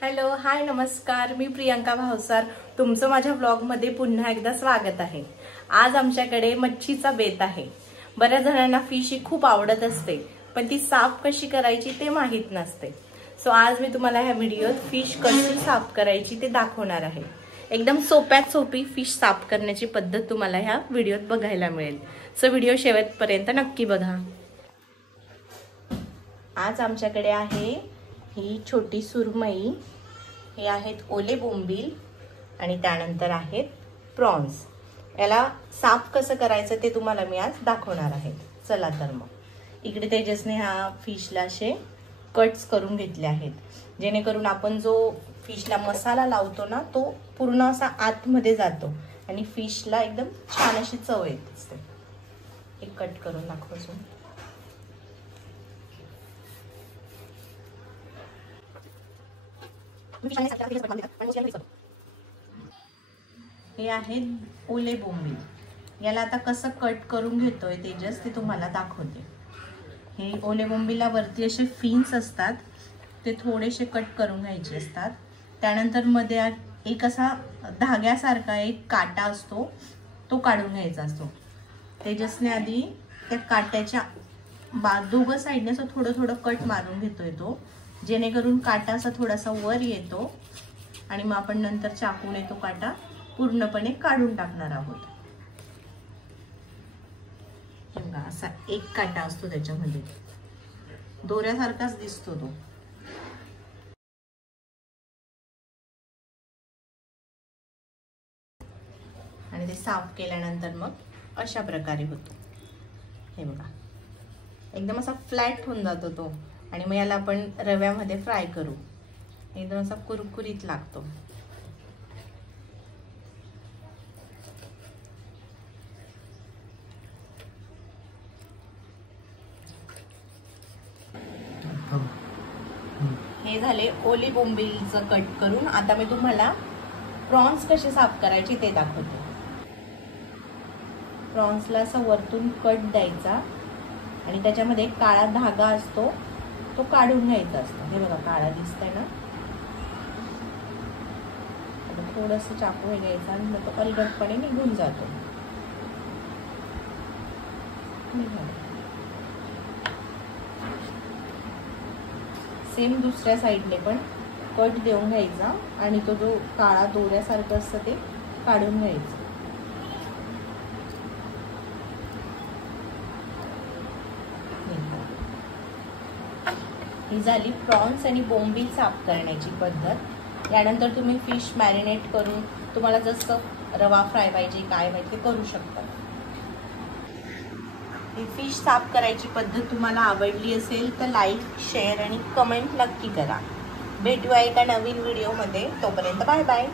Hello hi नमस्कार, मी प्रियंका भावसार तुमचं माझ्या व्लॉगमध्ये पुन्हा एकदा स्वागत आहे। आज आमच्याकडे मच्छीचा बेत आहे। बऱ्याच जणांना फिश ही खूप आवडत असते, पण ती साफ कशी करायची ते माहित नसते। सो आज मी तुम्हाला ह्या व्हिडिओत फिश कशी साफ करायची ते दाखवणार आहे। एकदम सोप्यात सोपी फिश साफ करण्याची पद्धत तुम्हाला ह्या व्हिडिओत बघायला मिळेल। सो व्हिडिओ शेवटपर्यंत नक्की बघा। आज आमच्याकडे आहे ही छोटी सुरमई, हे आहेत ओले बोंबील आणि त्यानंतर आहेत प्रॉन्स। याला साफ कसं करायचं ते तुम्हाला मी आज दाखवणार आहे। चला तर मग इकडे तेजसने हा फिशला असे कट्स करून घेतले आहेत, जेणेकरून आपण जो फिशला मसाला लावतो ना तो पूर्ण असा आतमध्ये जातो आणि फिशला एकदम छान अशी चव येत असते। एक कट करून दाखवतो। हे आहेत ओले बोंबील। याला आता कसं कट करून घेतोय तेजस ते तुम्हाला दाखवते। हे ओले बोंबीला वरती असे फिन्स असतात, ते थोडेसे कट करून घ्यायचे असतात। त्यानंतर मध्ये एक असा धाग्यासारखा एक काटा असतो, तो काढून घ्यायचा असतो। तेजसने आधी त्या काट्याच्या दोघं साईडने असं थोडं थोडं कट मारून घेतोय तो, जेणेकरून काटा असा थोडासा वर येतो आणि मग आपण नंतर चाकूने तो काटा पूर्णपणे काढून टाकणार आहोत। बघा असा एक काटा असतो, त्याच्यामध्ये दोऱ्यासारखाच दिसतो तो। आणि ते साफ केल्यानंतर मग अशा प्रकारे होतो। हे बघा एकदम असा फ्लॅट होऊन जातो तो, आणि मग याला आपण रव्यामध्ये फ्राय करू। एकदम असा कुरकुरीत लागतो। हे झाले ओली बोंबीलचं कट करून। आता मी तुम्हाला प्रॉन्स कसे साफ करायचे ते दाखवते। प्रॉन्सला असं वरतून कट द्यायचा आणि त्याच्यामध्ये काळा धागा असतो, तो काढून घ्यायचा असतो। हे बघा काळा दिसतंय ना, थोडस चाकू हे घ्यायचा आणि मग तो अलगदपणे निघून जातो। सेम दुसऱ्या साईडने पण कट देऊन घ्यायचा आणि तो जो काळा दोऱ्यासारखं असतं ते काढून घ्यायचं। ही झाली प्रॉन्स आणि बोंबील साफ करण्याची पद्धत। यानंतर तुम्ही फिश मॅरिनेट करून तुम्हाला जसं रवा फ्राय पाहिजे काय पाहिजे ते करू शकता। ही फिश साफ करायची पद्धत तुम्हाला आवडली असेल तर लाईक, शेअर आणि कमेंट नक्की करा। भेटूया एका नवीन व्हिडिओमध्ये, तोपर्यंत बाय बाय।